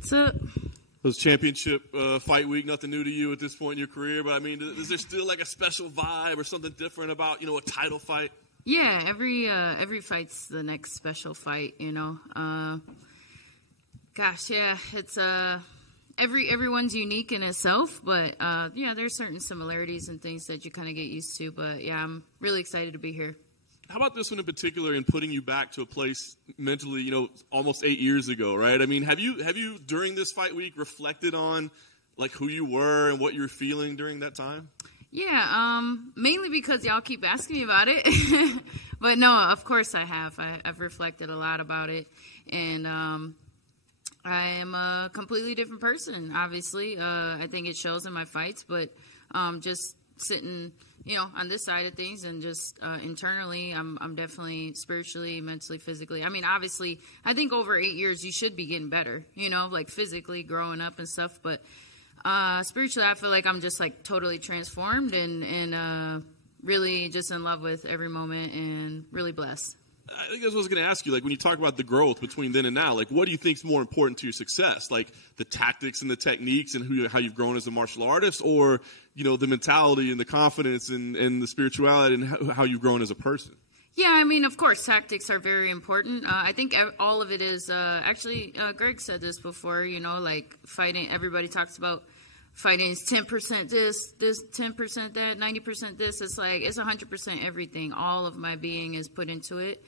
What's up? Those championship fight week, nothing new to you at this point in your career, but I mean, is there still like a special vibe or something different about, a title fight? Yeah, every fight's the next special fight, Gosh, yeah, it's everyone's unique in itself, but yeah, there's certain similarities and things that you kind of get used to. But yeah, I'm really excited to be here. How about this one in particular in putting you back to a place mentally, almost 8 years ago, right? I mean, have you during this fight week reflected on like who you were and what you were feeling during that time? Yeah, mainly because y'all keep asking me about it. But no, of course I have. I've reflected a lot about it, and I am a completely different person, obviously. I think it shows in my fights, but just sitting, on this side of things and just internally, I'm definitely spiritually, mentally, physically. I mean, obviously, I think over 8 years you should be getting better, like physically growing up and stuff. But spiritually, I feel like I'm just like totally transformed and really just in love with every moment and really blessed. I think that's what I was going to ask you. Like, when you talk about the growth between then and now, like, what do you think is more important to your success? Like, the tactics and the techniques and how you've grown as a martial artist, or, the mentality and the confidence and the spirituality and how you've grown as a person? Yeah, I mean, of course, tactics are very important. I think all of it is, actually, Greg said this before, like fighting, everybody talks about fighting is 10% this 10% that, 90% this. It's like, it's 100% everything. All of my being is put into it,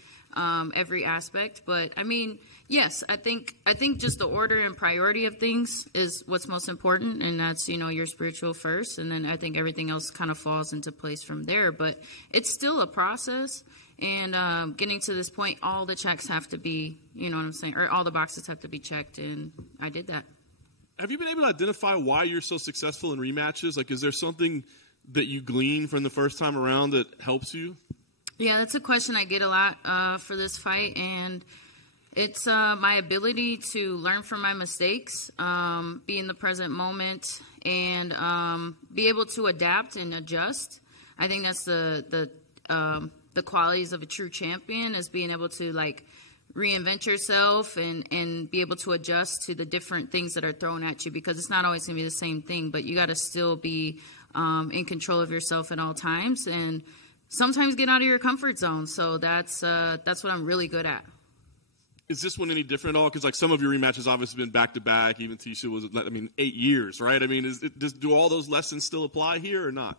every aspect. But I mean, yes, I think just the order and priority of things is what's most important. And that's, your spiritual first. And then I think everything else kind of falls into place from there. But it's still a process. And getting to this point, all the checks have to be, you know what I'm saying? Or all the boxes have to be checked. And I did that. Have you been able to identify why you're so successful in rematches? Like, is there something that you glean from the first time around that helps you? Yeah, that's a question I get a lot for this fight, and it's my ability to learn from my mistakes, be in the present moment, and be able to adapt and adjust. I think that's the qualities of a true champion, is being able to, like, reinvent yourself and be able to adjust to the different things that are thrown at you, because it's not always going to be the same thing, but you got to still be in control of yourself at all times, and sometimes get out of your comfort zone. So that's what I'm really good at. Is this one any different at all? Because like some of your rematches obviously been back to back. Even Tisha was, 8 years, right? I mean, do all those lessons still apply here or not?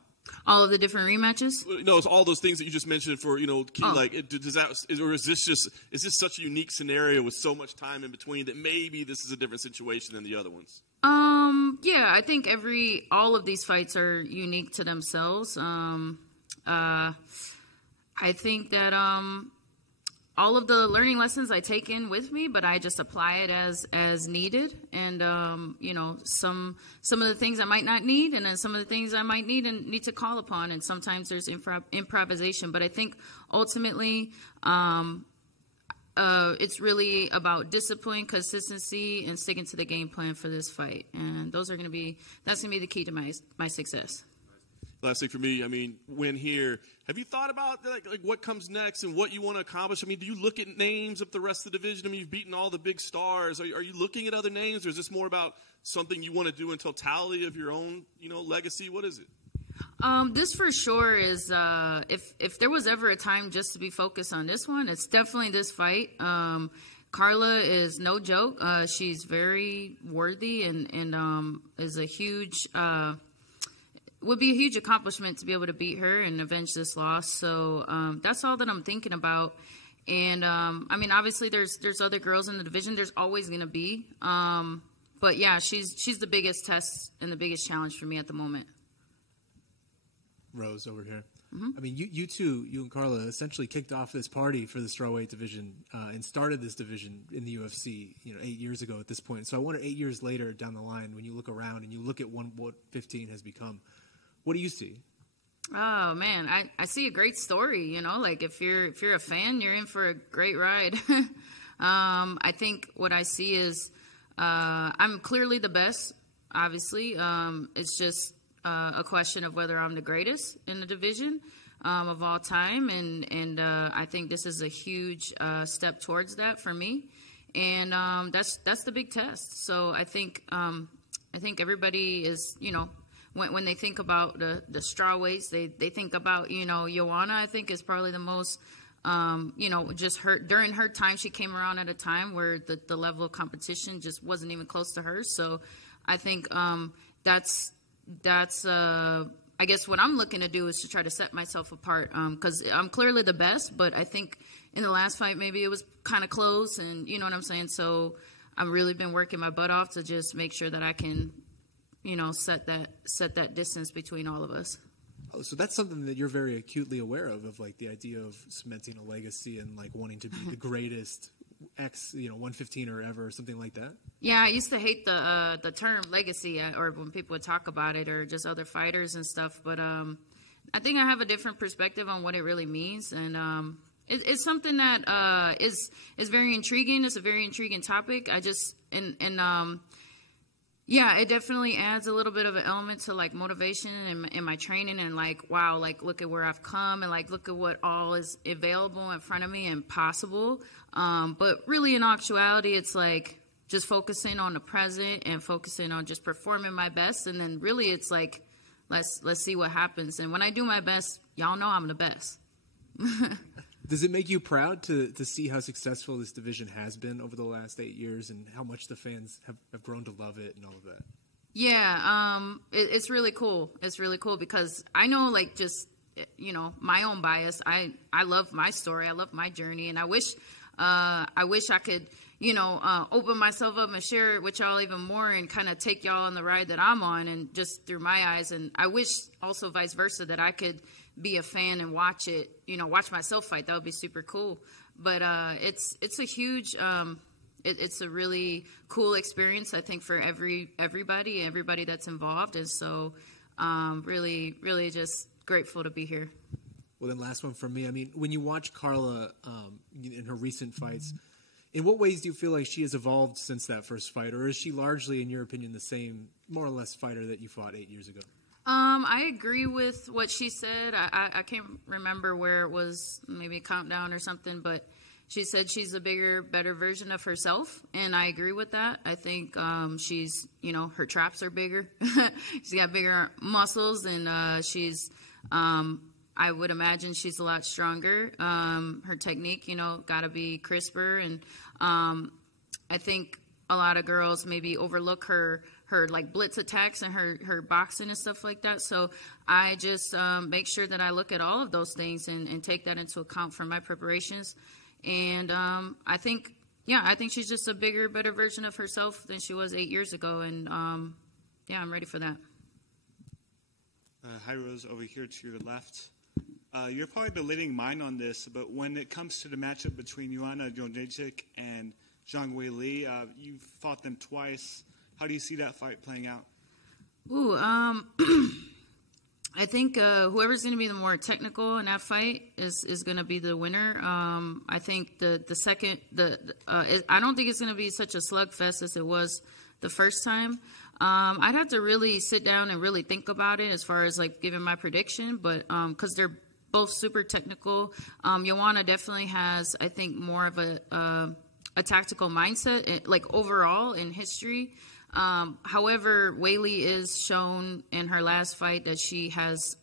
All of the different rematches? No, it's all those things that you just mentioned for, like, does that, or is this such a unique scenario with so much time in between that maybe this is a different situation than the other ones? Yeah, I think all of these fights are unique to themselves. I think that, all of the learning lessons I take in with me, but I just apply it as needed. And, some of the things I might not need, and then some of the things I might need and need to call upon. And sometimes there's improvisation. But I think ultimately it's really about discipline, consistency, and sticking to the game plan for this fight. And that's going to be the key to my success. Last thing for me, I mean, win here. Have you thought about like what comes next and what you want to accomplish? I mean, do you look at names of the rest of the division? I mean, you've beaten all the big stars. Are you looking at other names, or is this more about something you want to do in totality of your own, legacy? What is it? This for sure is, if there was ever a time just to be focused on this one, it's definitely this fight. Carla is no joke. She's very worthy and is a huge, would be a huge accomplishment to be able to beat her and avenge this loss. So that's all that I'm thinking about. And I mean, obviously there's other girls in the division. There's always going to be. But yeah, she's the biggest test and the biggest challenge for me at the moment. Rose over here. Mm-hmm. I mean, you two, you and Carla, essentially kicked off this party for the Strawweight division and started this division in the UFC, 8 years ago at this point. So I wonder, 8 years later down the line, when you look around and you look at what 15 has become, what do you see? Oh man, I see a great story. Like if you're a fan, you're in for a great ride. I think what I see is I'm clearly the best. Obviously, it's just a question of whether I'm the greatest in the division of all time, and I think this is a huge step towards that for me. and that's the big test. So I think everybody is, when they think about the strawweights, they think about, Joanna, I think, is probably the most, just during her time, she came around at a time where the level of competition just wasn't even close to hers. So I think that's I guess what I'm looking to do is to try to set myself apart, because I'm clearly the best, but I think in the last fight maybe it was kind of close, and you know what I'm saying? So I've really been working my butt off to just make sure that I can, set that distance between all of us. Oh, so that's something that you're very acutely aware of like the idea of cementing a legacy and like wanting to be the greatest 115er ever, or something like that. Yeah, I used to hate the term legacy, or when people would talk about it, or just other fighters and stuff. But I think I have a different perspective on what it really means, and it's something that is very intriguing. It's a very intriguing topic. Yeah, it definitely adds a little bit of an element to like motivation in my training, and like, wow, like look at where I've come, and like look at what all is available in front of me and possible. But really, in actuality, it's like just focusing on the present and focusing on just performing my best, and then really, it's like let's see what happens. And when I do my best, y'all know I'm the best. Does it make you proud to see how successful this division has been over the last 8 years, and how much the fans have grown to love it and all of that? Yeah, it's really cool. It's really cool because I know, like, just, my own bias. I love my story. I love my journey, and I wish I could, open myself up and share it with y'all even more, and kind of take y'all on the ride that I'm on, and just through my eyes. And I wish also vice versa, that I could be a fan and watch it, watch myself fight. That would be super cool. But it's a huge, it's a really cool experience, I think, for everybody that's involved. And so really, really just grateful to be here. Well, then last one from me. I mean, when you watch Carla in her recent fights, in what ways do you feel like she has evolved since that first fight? Or is she largely, in your opinion, the same, more or less, fighter that you fought 8 years ago? I agree with what she said. I can't remember where it was, maybe a countdown or something, but she said she's a bigger, better version of herself, and I agree with that. I think she's, her traps are bigger. She's got bigger muscles, and she's, I would imagine she's a lot stronger. Her technique, got to be crisper, and I think a lot of girls maybe overlook her like blitz attacks and her boxing and stuff like that. So I just make sure that I look at all of those things and take that into account for my preparations. And I think she's just a bigger, better version of herself than she was 8 years ago. And I'm ready for that. Hi, Rose, over here to your left. You're probably the leading mind on this, but when it comes to the matchup between Joanna Jędrzejczyk and Zhang Weili, you've fought them twice. How do you see that fight playing out? Ooh, I think whoever's going to be the more technical in that fight is going to be the winner. I think the second, I don't think it's going to be such a slugfest as it was the first time. I'd have to really sit down and really think about it as far as like giving my prediction, but because they're both super technical. Joanna definitely has, I think, more of a tactical mindset, like overall in history. However, Weili is shown in her last fight that she has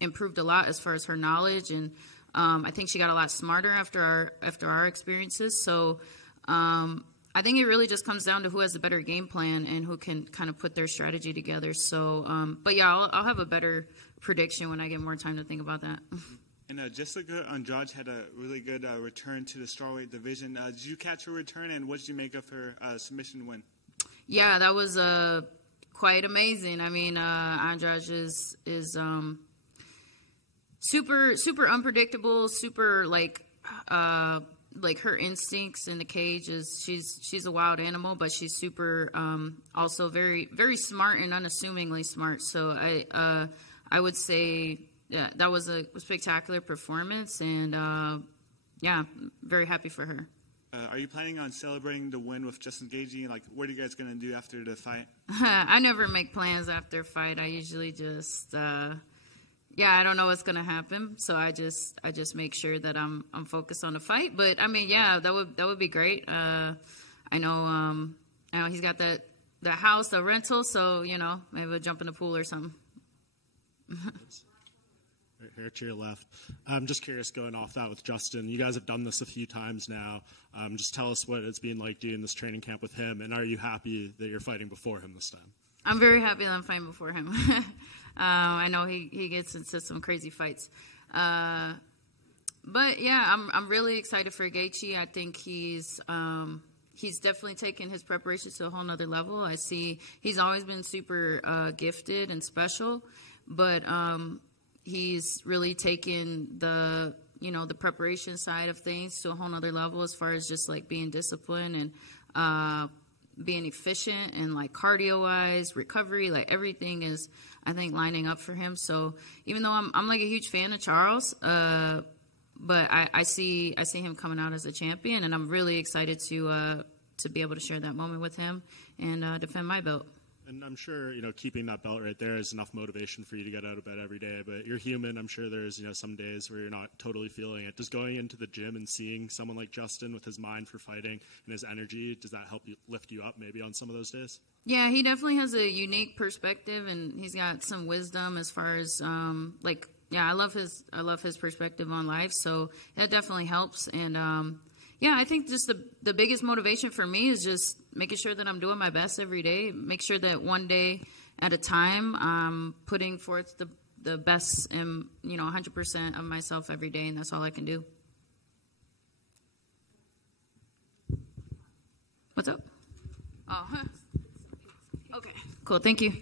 improved a lot as far as her knowledge, and I think she got a lot smarter after our experiences. So I think it really just comes down to who has a better game plan and who can kind of put their strategy together. So, but yeah, I'll have a better prediction when I get more time to think about that. And Jessica Andrade had a really good return to the strawweight division. Did you catch her return, and what did you make of her submission win? Yeah, that was quite amazing. I mean, Andrade is super unpredictable, super like her instincts in the cage is she's a wild animal, but she's super also very very smart and unassumingly smart. So I would say yeah, that was a spectacular performance, and yeah, very happy for her. Are you planning on celebrating the win with Justin Gaethje? Like, what are you guys going to do after the fight? I never make plans after a fight. I usually just, Yeah, I don't know what's gonna happen, so I just make sure that I'm focused on the fight. But I mean, yeah, that would be great. I know he's got the house, the rental, so maybe we'll jump in the pool or something. Right here to your left. I'm just curious, going off that with Justin, you guys have done this a few times now. Just tell us what it's been like doing this training camp with him, and are you happy that you're fighting before him this time? I'm very happy that I'm fighting before him. I know he gets into some crazy fights. But yeah, I'm really excited for Gaethje. I think he's definitely taken his preparations to a whole nother level. I see he's always been super gifted and special, but he's really taken the preparation side of things to a whole nother level as far as just like being disciplined and being efficient and like cardio wise, recovery, like everything is, I think, lining up for him. So even though I'm like a huge fan of Charles, but I see him coming out as a champion, and I'm really excited to be able to share that moment with him and defend my belt. And I'm sure, keeping that belt right there is enough motivation for you to get out of bed every day. But you're human. I'm sure there's, some days where you're not totally feeling it. Does going into the gym and seeing someone like Justin with his mind for fighting and his energy, does that help you lift you up maybe on some of those days? Yeah, he definitely has a unique perspective, and he's got some wisdom as far as I love his perspective on life. So that definitely helps. And I think just the biggest motivation for me is just making sure that I'm doing my best every day. Make sure that one day at a time I'm putting forth the best and 100% of myself every day, and that's all I can do. What's up? Oh, huh. Okay, cool. Thank you.